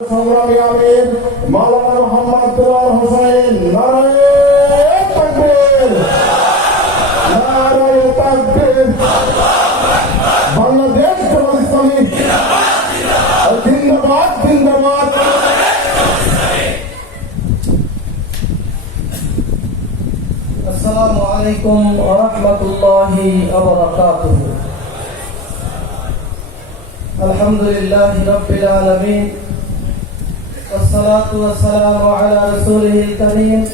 সংগ্রামী আমির মাওলানা মোহাম্মদ দুলাল হোসেন নারায়ণ তাকবীর নারায়ণ তাকবীর বাংলাদেশ জামাত ইসলামী জিন্দাবাদ জিন্দাবাদ আসসালামু আলাইকুম ওয়া রাহমাতুল্লাহি ওয়া বারাকাতুহু আলহামদুলিল্লাহি রাব্বিল আলামিন والصلاة والسلام على رسوله الكريم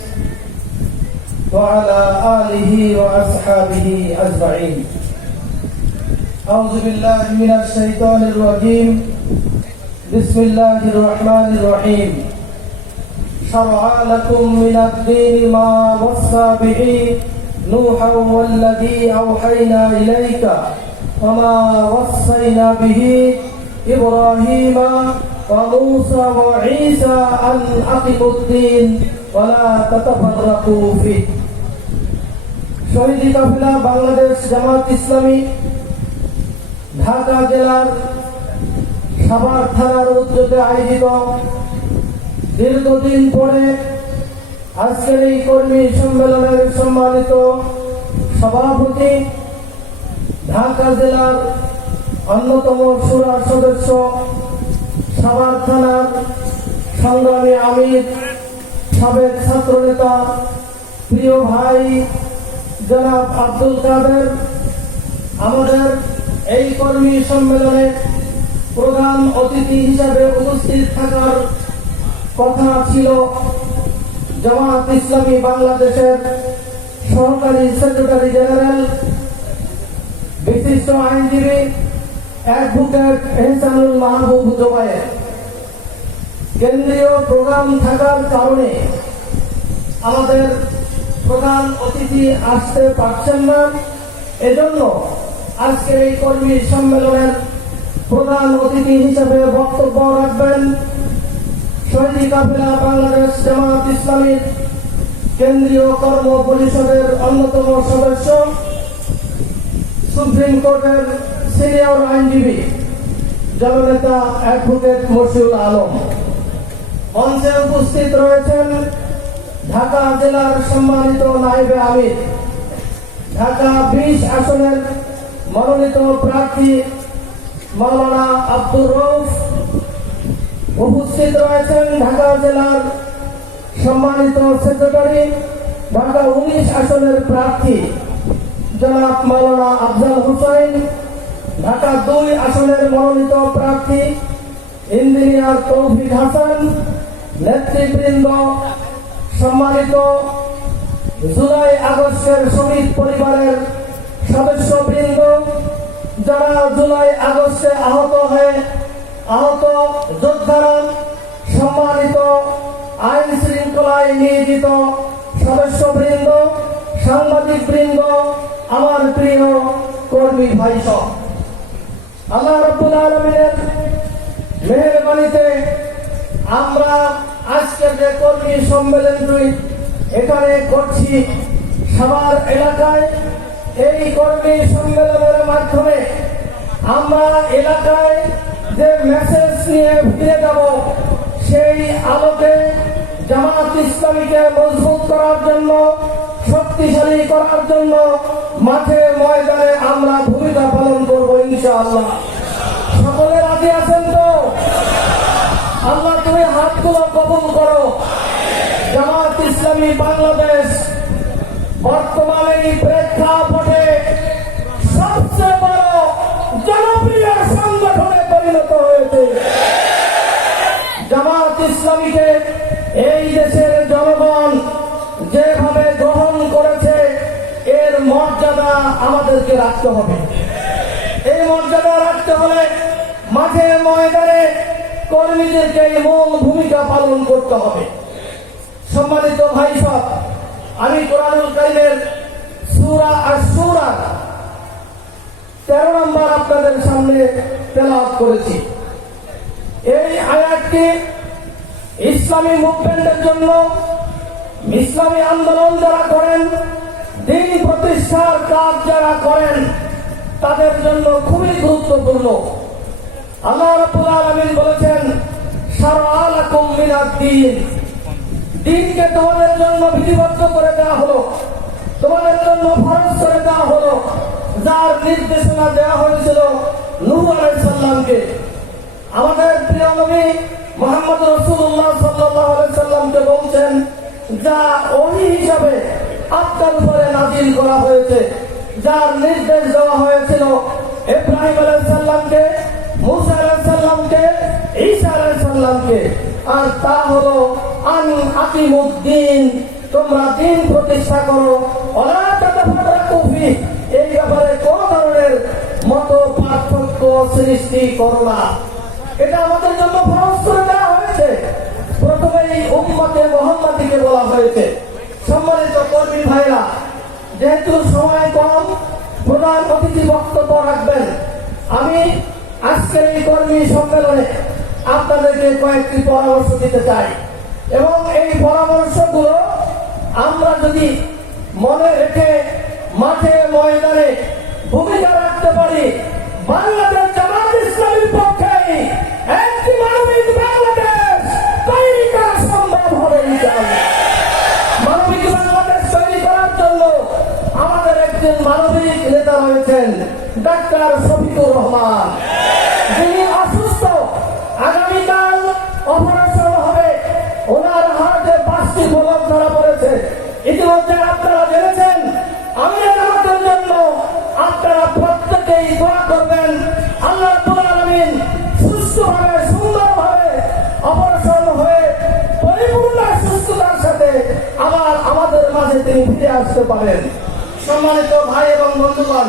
وعلى آله وأصحابه أجمعين. أعوذ بالله من الشيطان الرجيم. بسم الله الرحمن الرحيم. شرع لكم من الدين ما وصى به نوحا والذي أوحينا إليك وما وصينا به إبراهيم وموسى وعيسى أن أقموا الدين ولا تتفرقوا فيه শহীদি কাফিলা বাংলাদেশ জামাত ইসলামী ঢাকা জেলার সাভার থানার উদ্যোগে আয়োজিত দীর্ঘদিন পরে আজকের এই কর্মী সম্মেলনের সম্মানিত সভাপতি ঢাকা জেলার অন্যতম সুরা সদস্য সাভার থানার সংগ্রামী আমির, সাবেক ছাত্রনেতা, প্রিয় ভাই জনাব আব্দুল কাদের, আমাদের এই কর্মী সম্মেলনে প্রধান অতিথি হিসাবে উপস্থিত থাকার কথা ছিল জামাত ইসলামী বাংলাদেশের সহকারী সেক্রেটারি জেনারেল, বিশিষ্ট আইনজীবী, অ্যাডভোকেট এহসানুল মাহবুব জোবায়ের। কেন্দ্রীয় প্রোগ্রাম থাকার কারণে আমাদের প্রধান অতিথি আসতে পারছেন না। এজন্য আজকের এই কর্মী সম্মেলনের প্রধান অতিথি হিসেবে বক্তব্য রাখবেন শহীদি কাফিলা বাংলাদেশ জামাত ইসলামীর কেন্দ্রীয় কর্ম পরিষদের অন্যতম সদস্য, সুপ্রিম কোর্টের সিনিয়র আইনজীবী, জননেতা অ্যাডভোকেট মশিউল আলম। মঞ্চে উপস্থিত রয়েছেন ঢাকা জেলার সম্মানিত নাইবে আমির। ঢাকা বিশ আসনের মনোনীত প্রার্থী মাওলানা আব্দুর রৌফ উপস্থিত রয়েছেন ঢাকা জেলার সম্মানিত সেক্রেটারি, ঢাকা উনিশ আসনের প্রার্থী জনাব মাওলানা আফজাল হুসাইন, ঢাকা দুই আসনের মনোনীত প্রার্থী ইঞ্জিনিয়ার তৌফিক হাসান নেতৃবৃন্দ সম্মানিত জুলাই আগস্টের শ্রমিক পরিবারের সদস্যবৃন্দ যারা জুলাই আগস্টে আহত হয়ে আহত যোদ্ধারা সম্মানিত আইন শৃঙ্খলায় নিয়োজিত সদস্যবৃন্দ সাংবাদিক বৃন্দ আমার প্রিয় কর্মী ভাই আল্লাহ রব্বুল আলমিনের মেহরবানিতে আমরা আজকের যে কর্মী সম্মেলনটি এখানে করছি, সবার এলাকায় এই কর্মী সম্মেলনের মাধ্যমে আমরা এলাকায় যে মেসেজ নিয়ে ফিরে যাব, সেই আলোকে জামাত ইসলামীকে মজবুত করার জন্য, শক্তিশালী করার জন্য মাঠে, ময়দানে আমরা ভূমিকা পালন করব ইনশাআল্লাহ। সকলে রাজি আছেন তো? আল্লাহ ইসলামী বাংলাদেশ বর্তমানে এই প্রেক্ষাপটে সবচেয়ে বড় জনপ্রিয় সংগঠনে পরিণত হয়েছে। জামাত ইসলামীকে এই দেশের জনগণ যেভাবে গ্রহণ করেছে, এর মর্যাদা আমাদেরকে রাখতে হবে। এই মর্যাদা রাখতে হলে মাঠে ময়দানে কর্মীদেরকে এই মূল ভূমিকা পালন করতে হবে। সম্মানিত ভাই সব, আমি কোরআনুল কারিমের সুরা আর সুরা তেরো নম্বর আপনাদের সামনে তেলাওয়াত করেছি। এই আয়াতটি ইসলামী মুভমেন্টের জন্য ইসলামী আন্দোলন যারা করেন, দিন প্রতিষ্ঠার কাজ যারা করেন, তাদের জন্য খুবই গুরুত্বপূর্ণ। আল্লাহ রাব্বুল আলামিন বলেছেন সারালাকুম মিনাদ দিন। দিনকে তোমাদের জন্য বিধিবদ্ধ করে দেওয়া হলো। তোমাদের জন্য ফরজ করে দেওয়া হলো। যার নির্দেশনা দেওয়া হয়েছিল নূহ আলাইহিস সালামকে। আমাদের প্রিয় নবী মোহাম্মদ রসুল্লাহ আলাইহি সাল্লামকে বলছেন, যা ওহী হিসাবে আপনার উপরে নাজিল করা হয়েছে, যার নির্দেশ দেওয়া হয়েছিল ইব্রাহিম আলাইহিস সালামকে, মুসা আলাইহিস সালামকে, ঈসা আলাইহিস সালামকে। আর তা হলো আন আকিমুদ্দিন তোমরা দিন প্রতিষ্ঠা করো। এই ব্যাপারে কোন ধরনের মত পার্থক্য সৃষ্টি করো না। এটা আমাদের জন্য ফরজ করে দেওয়া হয়েছে। প্রথমে এই উম্মতে মোহাম্মদীকে বলা হয়েছে। সম্মানিত কর্মী ভাইরা, যেহেতু সময় কম, প্রধান অতিথি বক্তব্য রাখবেন। আমি আজকের এই কর্মী সম্মেলনে আপনাদেরকে কয়েকটি পরামর্শ দিতে চাই। এবং এই পরামর্শগুলো আমরা যদি মনে রেখে মাঠে ময়দানে ভূমিকা রাখতে পারি, বাংলাদেশ জামাত ইসলামের পক্ষে একটি মানবিক বাংলাদেশ তৈরি করা সম্ভব হবে মানবিক বাংলাদেশ তৈরি করার জন্য আমাদের একজন মানবিক নেতা রয়েছেন ডাক্তার শফিকুর রহমান। যিনি অসুস্থ আগামীকাল অপারেশন হবে। ওনার হার্টে পাঁচটি ফলক ধরা পড়েছে। ইতিমধ্যে আপনারা জেনেছেন, আমি আমাদের জন্য আপনারা প্রত্যেকেই দোয়া করবেন, আল্লাহ আলমিন সুস্থভাবে, সুন্দরভাবে অপারেশন হয়ে পরিপূর্ণ সুস্থতার সাথে আবার আমাদের মাঝে তিনি ফিরে আসতে পারেন। সম্মানিত ভাই এবং বন্ধুগণ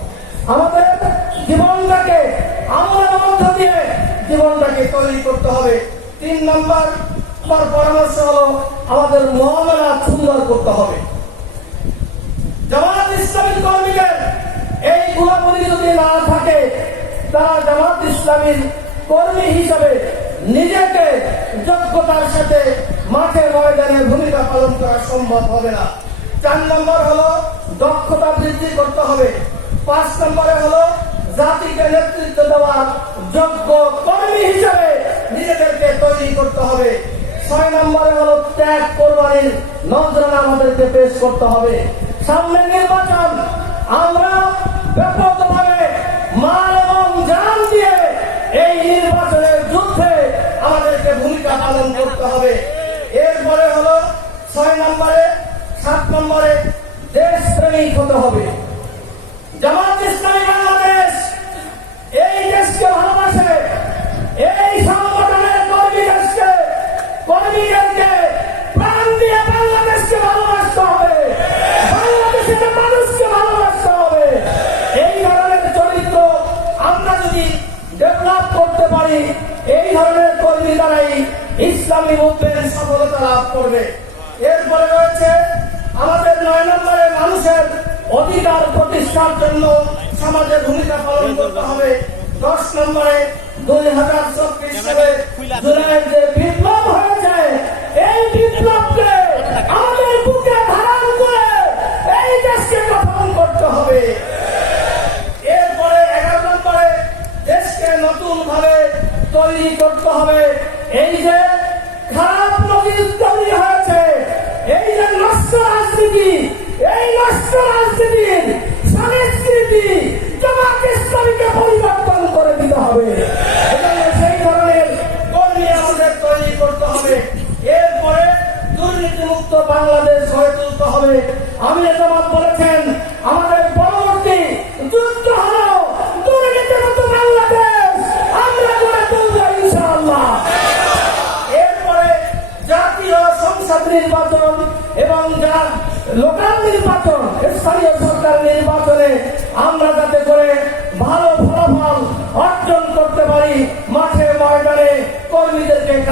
তৈরি করতে হবে। তিন নম্বর আমার পরামর্শ হলো আমাদের মহামেলা সুন্দর করতে হবে। জামাত ইসলামী কর্মীদের এই গুণাবলী যদি না থাকে, তারা জামাত ইসলামীর কর্মী হিসাবে নিজেকে যোগ্যতার সাথে মাঠে ময়দানে ভূমিকা পালন করা সম্ভব হবে না। চার নম্বর হলো দক্ষতা বৃদ্ধি করতে হবে। পাঁচ নম্বরে হলো জাতিকে নেতৃত্ব দেওয়ার যোগ্য কর্মী হিসাবে নিজেদেরকে তৈরি করতে হবে। ছয় নম্বরে হলো ত্যাগ কোরবানির নজরানা আমাদেরকে পেশ করতে হবে। সামনে নির্বাচন, আমরা ব্যাপকভাবে মাল এবং জান দিয়ে এই নির্বাচনের যুদ্ধে আমাদেরকে ভূমিকা পালন করতে হবে। এরপরে হলো ছয় নম্বরে, সাত নম্বরে দেশ প্রেমিক হতে হবে। এই ধরনের কর্মী দ্বারাই ইসলামী মুভমেন্ট সফলতা লাভ করবে। এরপরে রয়েছে আমাদের নয় নম্বরে মানুষের অধিকার প্রতিষ্ঠার জন্য সমাজে ভূমিকা পালন করতে হবে। দশ নম্বরে দুই হাজার চব্বিশ সালে জুলাইয়ের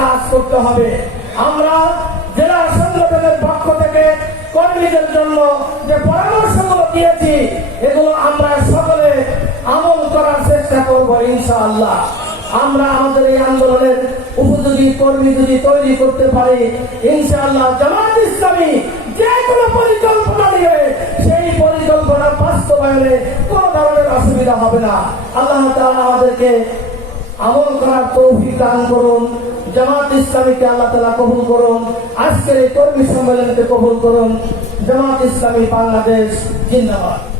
কাজ করতে হবে। আমরা জেলা সংগঠনের পক্ষ থেকে কর্মীদের জন্য যে পরামর্শগুলো দিয়েছি, এগুলো আমরা সকলে আমল করার চেষ্টা করব ইনশাআল্লাহ। আমরা আমাদের এই আন্দোলনের উপযোগী কর্মী যদি তৈরি করতে পারি, ইনশাআল্লাহ জামাত ইসলামী যে কোনো পরিকল্পনা নিয়ে সেই পরিকল্পনা বাস্তবায়নে কোনো ধরনের অসুবিধা হবে না। আল্লাহ আমাদেরকে আমল করার তৌফিক দান করুন। জামাত ইসলামীকে আল্লাহ তালা কবুল করুন। আজকের এই কর্মী সম্মেলনকে কবুল করুন। জামাত ইসলামী বাংলাদেশ, জিন্দাবাদ।